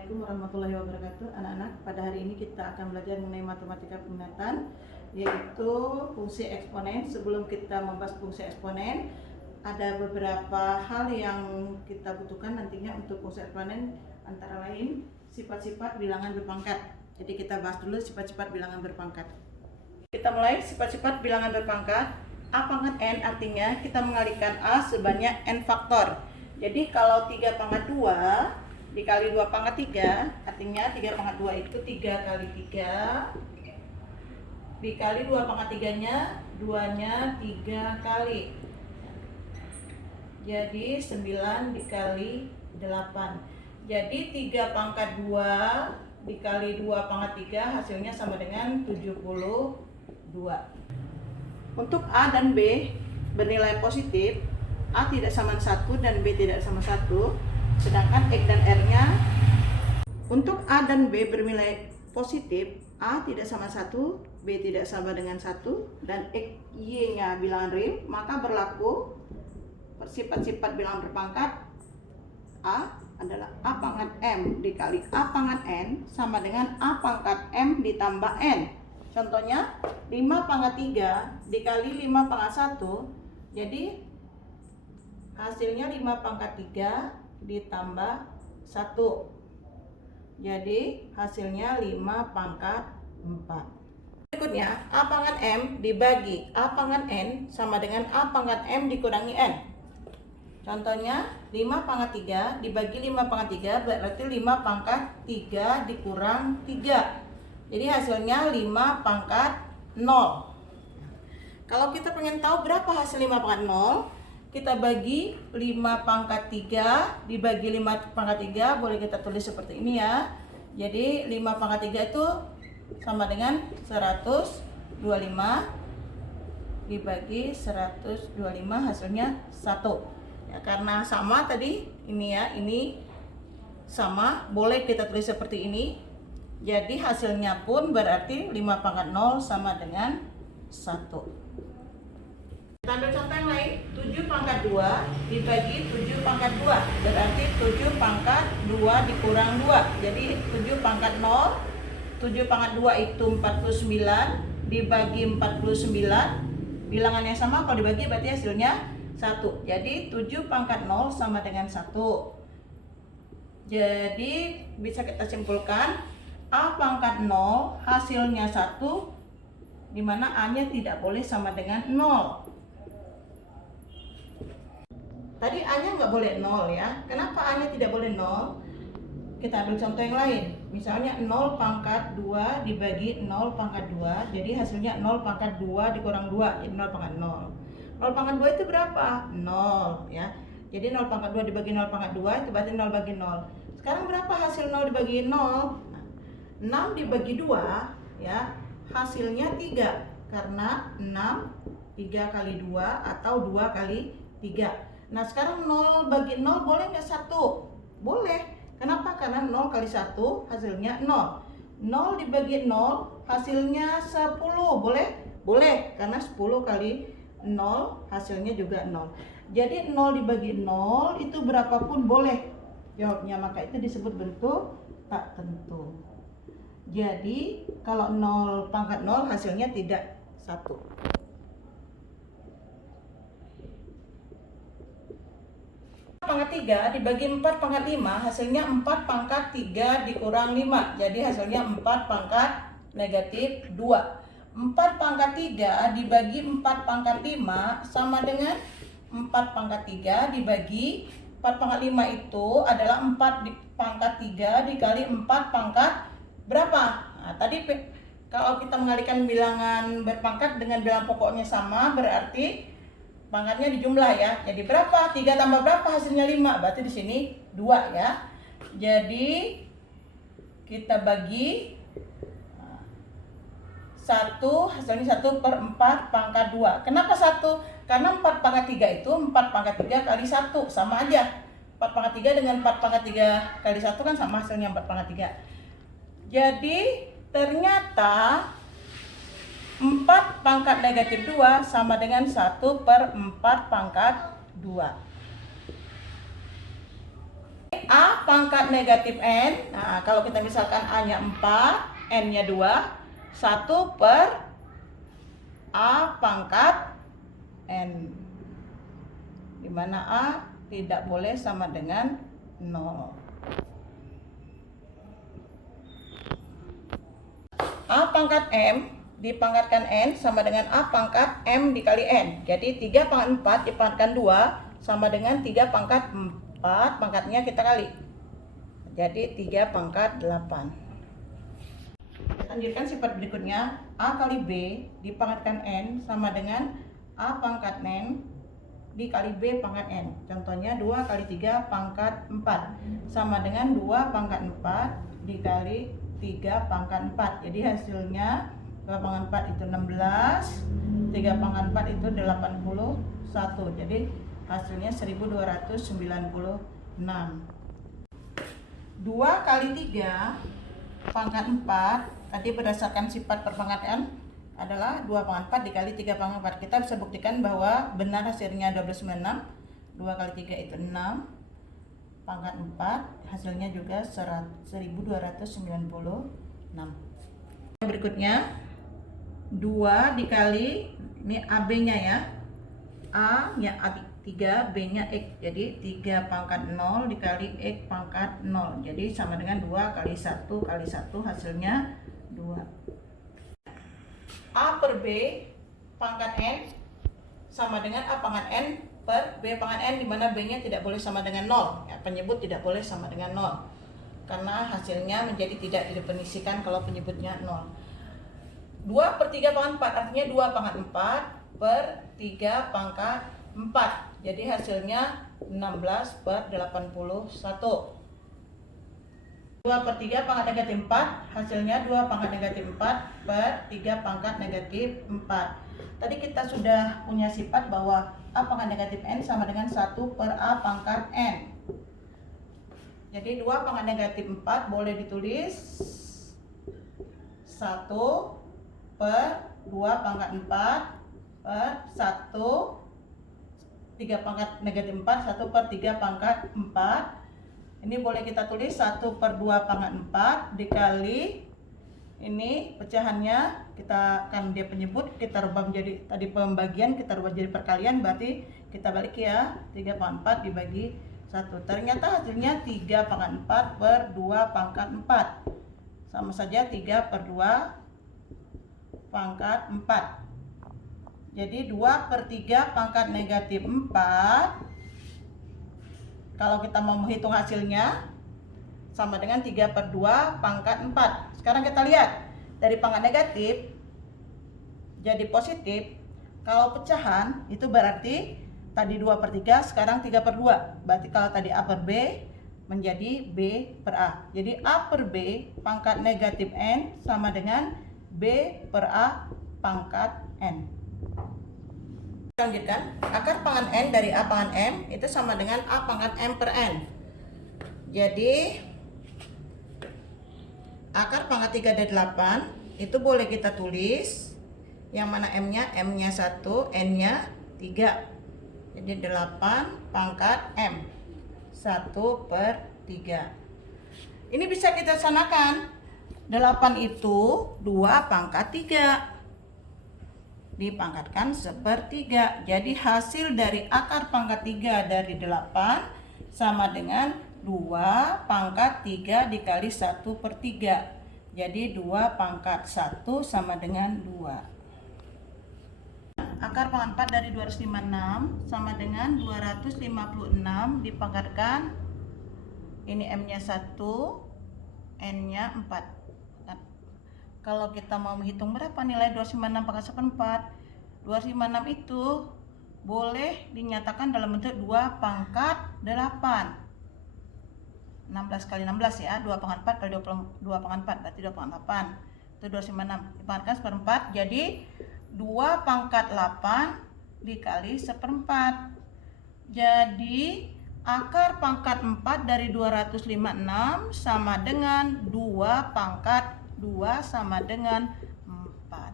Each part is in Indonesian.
Assalamualaikum warahmatullahi wabarakatuh. Anak-anak, pada hari ini kita akan belajar mengenai matematika peminatan, yaitu fungsi eksponen. Sebelum kita membahas fungsi eksponen, ada beberapa hal yang kita butuhkan nantinya untuk fungsi eksponen, antara lain sifat-sifat bilangan berpangkat. Jadi kita bahas dulu sifat-sifat bilangan berpangkat. Kita mulai sifat-sifat bilangan berpangkat. A pangkat n artinya kita mengalihkan A sebanyak n faktor. Jadi kalau 3 pangkat 2 dikali 2 pangkat 3, artinya 3 pangkat 2 itu 3 kali 3 dikali 2 pangkat 3 nya 2 nya 3 kali, jadi 9 dikali 8. Jadi 3 pangkat 2 dikali 2 pangkat 3 hasilnya sama dengan 72. Untuk A dan B bernilai positif, A tidak sama 1 dan B tidak sama 1. Sedangkan X dan R-nya, untuk A dan B bernilai positif, A tidak sama 1, B tidak sama dengan 1, dan X, Y-nya bilangan real, maka berlaku sifat-sifat bilangan berpangkat. A adalah A pangkat M dikali A pangkat N sama dengan A pangkat M ditambah N. Contohnya 5 pangkat 3 dikali 5 pangkat 1, jadi hasilnya 5 pangkat 3 ditambah 1, jadi hasilnya 5 pangkat 4. Berikutnya A pangkat M dibagi A pangkat N sama dengan A pangkat M dikurangi N. Contohnya 5 pangkat 3 dibagi 5 pangkat 3 berarti 5 pangkat 3 dikurang 3, jadi hasilnya 5 pangkat 0. Kalau kita pengen tahu berapa hasil 5 pangkat 0, kita bagi 5 pangkat 3 dibagi 5 pangkat 3, boleh kita tulis seperti ini ya. Jadi 5 pangkat 3 itu sama dengan 125 dibagi 125, hasilnya 1 ya, karena sama tadi ini ya, ini sama, boleh kita tulis seperti ini. Jadi hasilnya pun berarti 5 pangkat 0 sama dengan 1. Kita ambil contoh yang lain, 7 pangkat 2 dibagi 7 pangkat 2, berarti 7 pangkat 2 dikurang 2, jadi 7 pangkat 0, 7 pangkat 2 itu 49 dibagi 49, bilangan yang sama kalau dibagi berarti hasilnya 1, jadi 7 pangkat 0 sama dengan 1. Jadi bisa kita simpulkan A pangkat 0 hasilnya 1, dimana A nya tidak boleh sama dengan 0. Tadi A-nya nggak boleh 0 ya. Kenapa A-nya tidak boleh 0? Kita ambil contoh yang lain. Misalnya 0 pangkat 2 dibagi 0 pangkat 2. Jadi hasilnya 0 pangkat 2 dikurang 2. Jadi 0 pangkat 0. 0 pangkat 2 itu berapa? 0 ya. Jadi 0 pangkat 2 dibagi 0 pangkat 2 itu berarti 0 bagi 0. Sekarang berapa hasil 0 dibagi 0? 6 dibagi 2 ya. Hasilnya 3. Karena 6 3 kali 2 atau 2 kali 3. Nah sekarang 0 bagi 0 boleh nggak 1? Boleh. Kenapa? Karena 0 kali 1 hasilnya 0. 0 dibagi 0 hasilnya 10. Boleh? Boleh. Karena 10 kali 0 hasilnya juga 0. Jadi 0 dibagi 0 itu berapapun boleh jawabnya. Maka itu disebut bentuk tak tentu. Jadi kalau 0 pangkat 0 hasilnya tidak 1. Pangkat 3 dibagi 4 pangkat 5 hasilnya 4 pangkat 3 dikurang 5, jadi hasilnya 4 pangkat negatif 2. 4 pangkat 3 dibagi 4 pangkat 5 sama dengan 4 pangkat 3 dibagi 4 pangkat 5 itu adalah 4 pangkat 3 dikali 4 pangkat berapa? Nah, tadi kalau kita mengalihkan bilangan berpangkat dengan bilangan pokoknya sama, berarti pangkatnya dijumlah ya. Jadi berapa? 3 tambah berapa hasilnya 5? Berarti di sini 2 ya. Jadi kita bagi 1, hasilnya 1 per 4 pangkat 2. Kenapa 1? Karena 4 pangkat 3 itu 4 pangkat 3 kali 1, sama aja. 4 pangkat 3 dengan 4 pangkat 3 kali 1 kan sama, hasilnya 4 pangkat 3. Jadi ternyata 4 pangkat negatif 2 sama dengan 1 per 4 pangkat 2. A pangkat negatif N. Nah, kalau kita misalkan A-nya 4, N-nya 2, 1 per A pangkat N. Di mana A tidak boleh sama dengan 0. A pangkat M dipangkatkan N sama dengan A pangkat M dikali N. Jadi 3 pangkat 4 dipangkatkan 2 sama dengan 3 pangkat 4, pangkatnya kita kali. Jadi 3 pangkat 8. Lanjutkan sifat berikutnya. A kali B dipangkatkan N sama dengan A pangkat N dikali B pangkat N. Contohnya 2 kali 3 pangkat 4 sama dengan 2 pangkat 4 dikali 3 pangkat 4. Jadi hasilnya 2 pangkat 4 itu 16, 3 pangkat 4 itu 81. Jadi hasilnya 1296. 2 kali 3 pangkat 4 tadi berdasarkan sifat perpangkatan adalah 2 pangkat 4 dikali 3 pangkat 4. Kita bisa buktikan bahwa benar hasilnya 1296. 2 kali 3 itu 6 pangkat 4, hasilnya juga 1296. Berikutnya 2 dikali, ini AB-nya ya, A-nya A3, B-nya X. Jadi 3 pangkat 0 dikali X pangkat 0. Jadi sama dengan 2 kali 1 kali 1, hasilnya 2. A per B pangkat N sama dengan A pangkat N per B pangkat N, di mana B-nya tidak boleh sama dengan 0. Ya, penyebut tidak boleh sama dengan 0. Karena hasilnya menjadi tidak didefinisikan kalau penyebutnya 0. 2 per 3 pangkat 4 artinya 2 pangkat 4 per 3 pangkat 4. Jadi hasilnya 16 per 81. 2 per 3 pangkat negatif 4, hasilnya 2 pangkat negatif 4 per 3 pangkat negatif 4. Tadi kita sudah punya sifat bahwa A pangkat negatif N sama dengan 1 per A pangkat N. Jadi 2 pangkat negatif 4 boleh ditulis 1 per 2 pangkat 4 per 1, 3 pangkat negatif 4, 1 per 3 pangkat 4. Ini boleh kita tulis 1 per 2 pangkat 4 dikali, ini pecahannya kita kan dia penyebut, kita rubah menjadi tadi pembagian, kita rubah jadi perkalian, berarti kita balik ya, 3 pangkat 4 dibagi 1. Ternyata hasilnya 3 pangkat 4 per 2 pangkat 4. Sama saja 3 per 2 pangkat 4. Jadi 2 per 3 pangkat negatif 4. Kalau kita mau menghitung hasilnya sama dengan 3 per 2 pangkat 4. Sekarang kita lihat dari pangkat negatif jadi positif. Kalau pecahan itu berarti tadi 2 per 3, sekarang 3 per 2. Berarti kalau tadi A per B menjadi B per A. Jadi A per B pangkat negatif N sama dengan B per A pangkat N. Lanjutkan, akar pangkat N dari A pangkat M itu sama dengan A pangkat M per N. Jadi akar pangkat 3 dari 8 itu boleh kita tulis yang mana M-nya 1, N-nya 3. Jadi 8 pangkat M 1 per 3. Ini bisa kita sanakan. 8 itu 2 pangkat 3 dipangkatkan sepertiga. Jadi hasil dari akar pangkat 3 dari 8 sama dengan 2 pangkat 3 dikali 1 per 3. Jadi 2 pangkat 1 sama dengan 2. Akar pangkat 4 dari 256 sama dengan 256 dipangkatkan, ini M-nya 1, N-nya 4. Kalau kita mau menghitung berapa nilai 256 pangkat 4, 256 itu boleh dinyatakan dalam bentuk 2 pangkat 8. 16 kali 16 ya, 2 pangkat 4 kali 2 pangkat 4 berarti 2 pangkat 8. Itu 256 dipangkatkan seperempat, jadi 2 pangkat 8 dikali seperempat. Jadi akar pangkat 4 dari 256 sama dengan 2 pangkat 2 sama dengan 4.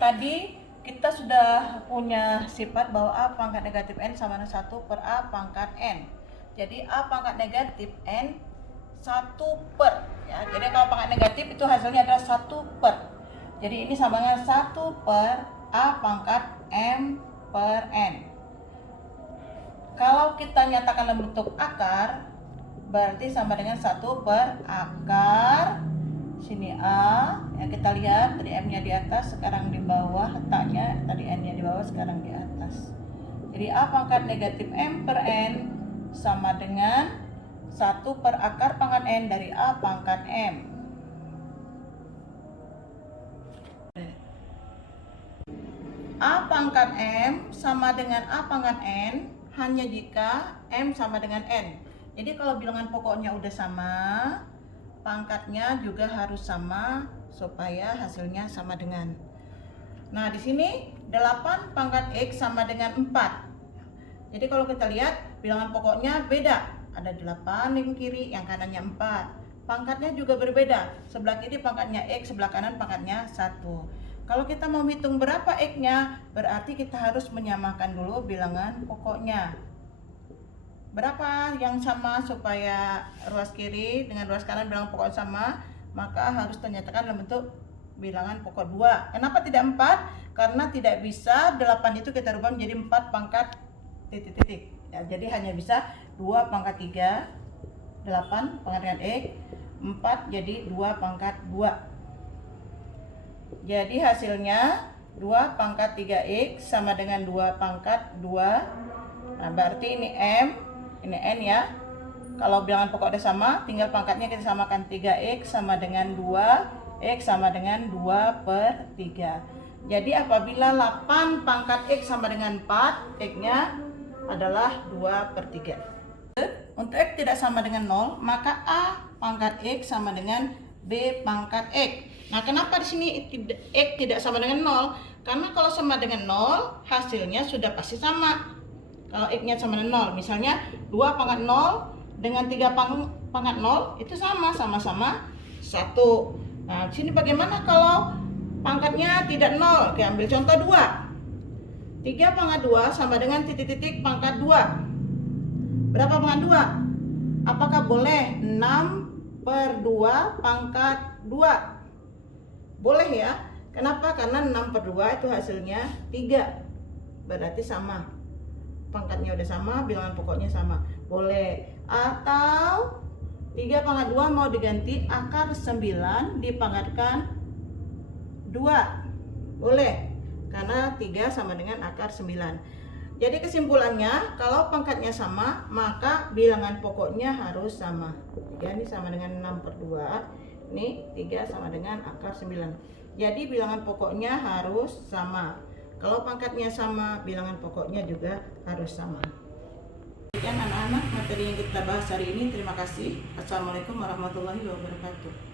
Tadi kita sudah punya sifat bahwa A pangkat negatif N sama dengan 1 per A pangkat N. Jadi A pangkat negatif N 1/. Ya, jadi kalau pangkat negatif itu hasilnya adalah 1/. Jadi ini sama dengan 1/. A pangkat M per N. Kalau kita nyatakan dalam bentuk akar, berarti sama dengan 1/. Akar sini A, ya kita lihat tadi M-nya di atas, sekarang di bawah, letaknya tadi N-nya di bawah, sekarang di atas. Jadi A pangkat negatif M per N sama dengan 1/. Akar pangkat N dari A pangkat M. A pangkat M sama dengan A pangkat N hanya jika M sama dengan N. Jadi kalau bilangan pokoknya udah sama, pangkatnya juga harus sama supaya hasilnya sama dengan. Nah, di sini 8 pangkat X sama dengan 4. Jadi kalau kita lihat bilangan pokoknya beda. Ada 8 yang kiri, yang kanannya 4. Pangkatnya juga berbeda. Sebelah kiri pangkatnya X, sebelah kanan pangkatnya 1. Kalau kita mau hitung berapa X-nya, berarti kita harus menyamakan dulu bilangan pokoknya. Berapa yang sama supaya ruas kiri dengan ruas kanan bilangan pokok sama, maka harus ternyatakan dalam bentuk bilangan pokok 2. Kenapa tidak 4? Karena tidak bisa 8 itu kita rubah menjadi 4 pangkat titik-titik. Ya, jadi hanya bisa 2 pangkat 3, 8 pangkat dengan X, 4 jadi 2 pangkat 2. Jadi hasilnya 2 pangkat 3X sama dengan 2 pangkat 2. Nah, berarti ini M, ini N ya. Kalau bilangan pokok udah sama, tinggal pangkatnya kita samakan. 3X sama dengan 2, X sama dengan 2/3. Jadi apabila 8 pangkat X sama dengan 4, X-nya adalah 2/3. Untuk X tidak sama dengan 0, maka A pangkat X sama dengan B pangkat X. Nah, kenapa di sini X tidak sama dengan 0? Karena kalau sama dengan 0, hasilnya sudah pasti sama. Kalau X-nya sama dengan 0, misalnya 2 pangkat 0 dengan 3 pangkat 0 itu sama-sama 1. Nah, di sini bagaimana kalau pangkatnya tidak 0? Oke, ambil contoh 2. 3 pangkat 2 sama dengan titik-titik pangkat 2. Berapa pangkat 2? Apakah boleh 6/2 pangkat 2? Boleh ya. Kenapa? Karena 6/2 itu hasilnya 3. Berarti sama. Pangkatnya udah sama, bilangan pokoknya sama. Boleh. Atau 3 pangkat 2 mau diganti akar 9 dipangkatkan 2. Boleh. Karena 3 sama dengan akar 9. Jadi kesimpulannya, kalau pangkatnya sama, maka bilangan pokoknya harus sama. 3 ini sama dengan 6/2. Ini 3 sama dengan akar 9. Jadi bilangan pokoknya harus sama. Kalau pangkatnya sama, bilangan pokoknya juga harus sama. Sekian anak-anak materi yang kita bahas hari ini. Terima kasih. Assalamualaikum warahmatullahi wabarakatuh.